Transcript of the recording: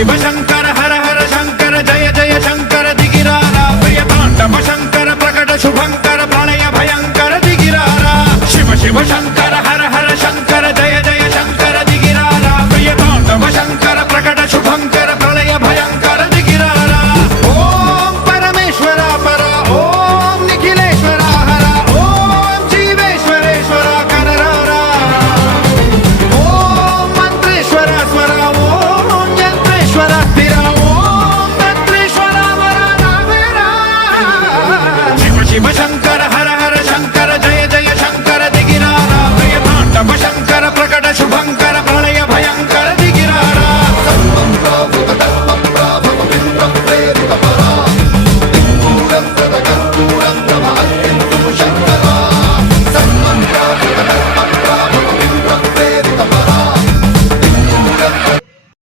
शिव शंकर हर हर शंकर जय जय शंकर दिगिरारा प्रिय तांडव शंकर प्रकट शुभंकर प्रणय भयंकर दिगिरारा शिव शिव शंकर